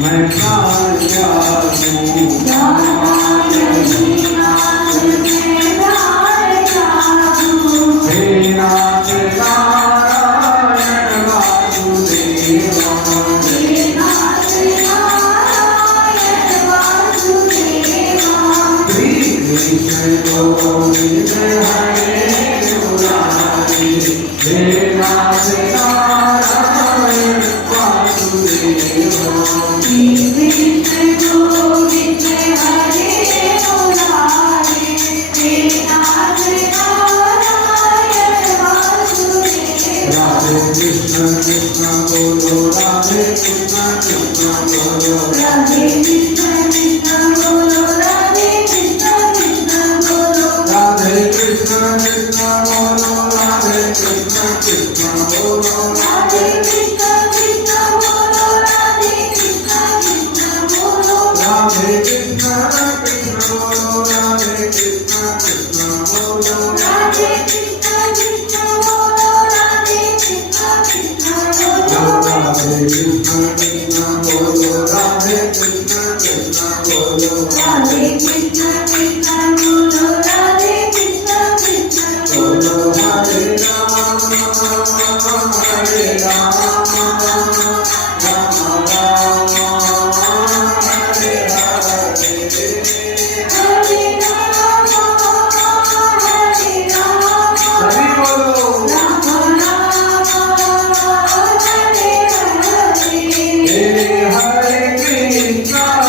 मैं प्राण त्यागूं हे नाथ नारायण वासुदेवा श्री कृष्ण गोविंद हरे मुरारी हे नाथ नारायण वासुदेवा कृष्ण कृष्ण बोलो राधे कृष्ण कृष्ण बोलो राधे कृष्ण कृष्ण बोलो राधे कृष्ण कृष्ण बोलो राधे कृष्ण कृष्ण बोलो राधे कृष्ण कृष्ण बोलो राधे कृष्ण कृष्ण बोलो राधे कृष्ण कृष्ण बोलो राधे कृष्ण कृष्ण बोलो राधे कृष्ण कृष्ण बोलो राधे कृष्ण कृष्ण बोलो राधे कृष्ण कृष्ण बोलो राधे कृष्ण कृष्ण बोलो राधे कृष्ण कृष्ण बोलो राधे कृष्ण कृष्ण बोलो राधे कृष्ण कृष्ण बोलो हरे राम हरे राम राम राम हरे हरे हरे राम हरे राम सभी बोलो राम हरे कृष्णा कृष्ण कृष्णा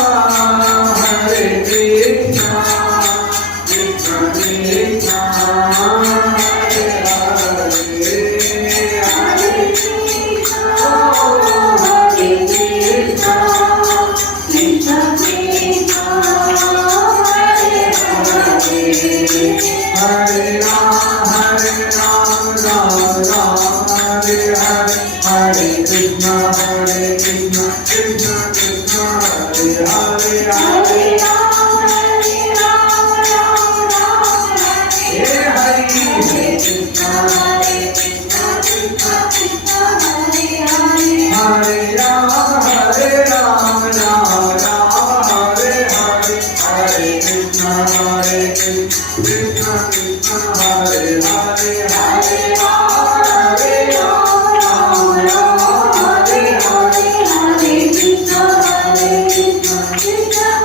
हरे हरे हरे कृष्णा हरे कृष्णा कृष्ण कृष्णा हरे हरे हरे राम राम राम हरे हरे हरे कृष्णा कृष्ण कृष्ण हरे हरे हरे राम राम हे हरि हरे कृष्णा कृष्ण कृष्ण हरे हरे हरे राम राम हरे हरे हरे कृष्णा कृष्ण कृष्ण हरे हरे हरे राम हरे कृष्णा कृष्ण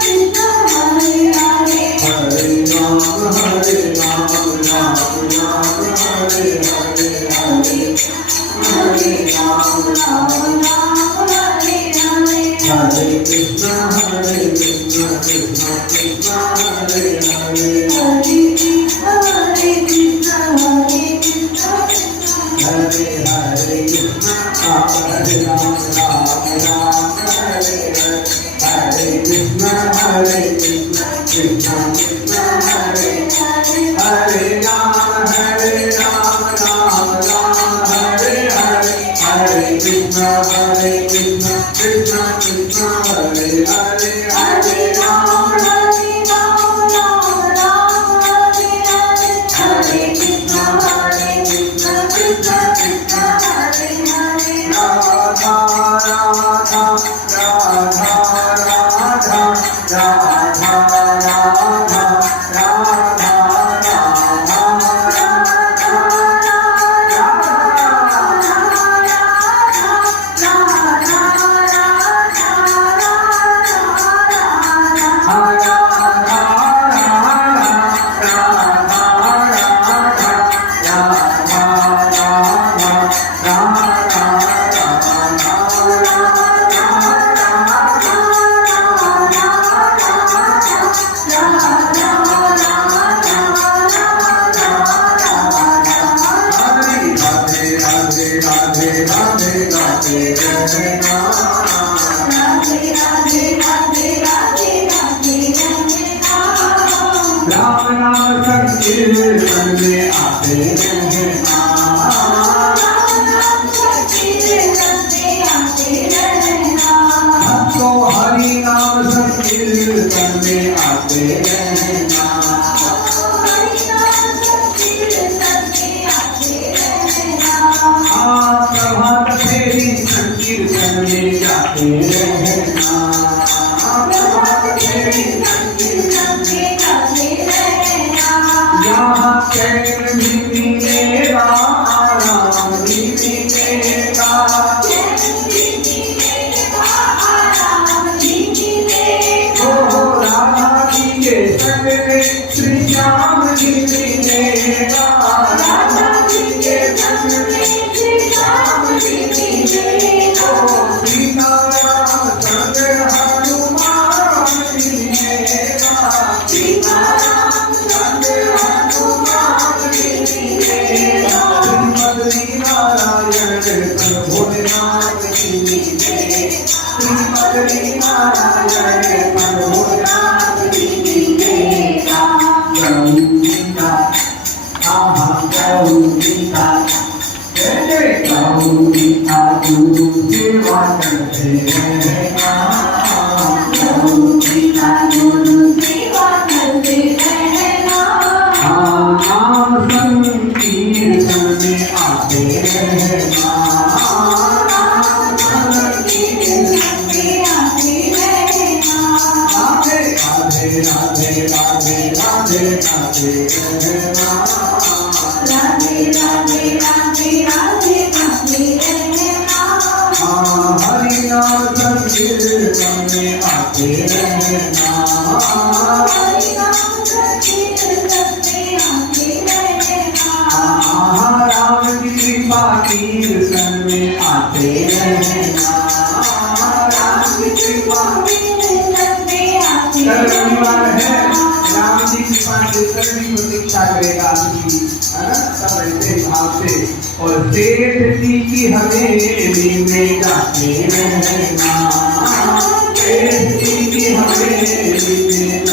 कृष्ण हरे हरे हरे राम हरे राम हरे हरे हरे राम हरे हरे हरे कृष्ण कृष्ण कृष्ण हरे हरे हरे कृष्ण हरे कृष्ण हरे राम हरे हरे कृष्ण कृष्ण कृष्ण हरे हरे राम हरे हरे कृष्ण कृष्ण कृष्ण हरे हरे हरे राम हरे हरे कृष्ण कृष्ण कृष्ण हरे हरे राधा राधा राधा राधा राधा राधा राधा राम नाम संकीर्तन में आते रहना भक्तों हरि नाम संकीर्तन में आते रहना आते रहना। प्रभात फेरी संकीर्तन में गाते रहना। यहाँ चैन भी मिलेगा, आराम भी मिलेगा। चैन भी मिलेगा, आराम भी मिलेगा। ओ राधा जी के संग में श्री श्याम जी मिलेगा। राधा जी के संग में श्री श्याम जी मिलेगा। सीता राम संग हनुमान मिलेगा। सीता राम संग हनुमान मिलेगा। श्रीमद् नारायण संग भोलेनाथ मिलेगा। श्रीमद् नारायण संग भोलेनाथ मिलेगा। गौरीका आहा गौरीका गौरीका गुरु सेवा करते रहना। गौरीका गुरु सेवा करते रहना। नाम संकीर्तन में आते रहना। नाम संकीर्तन में आते रहना। राधे राधे राधे राधे राधे राधे रहना। राधे राधे राधे राधे राधे रहना। हरि नाम संकीर्तन में आते रहना। हरि नाम संकीर्तन में आते रहना। राम की कृपा कीर्तन में आते रहना। राम की कृपा कीर्तन में आते रहना। राम जी की कीर्तन की प्रतीक्षा करेगा आपकी, है ना? सब ऐसे भाव से और सेठ जी की हवेली में जाते रहना। सेठ जी की हवेली में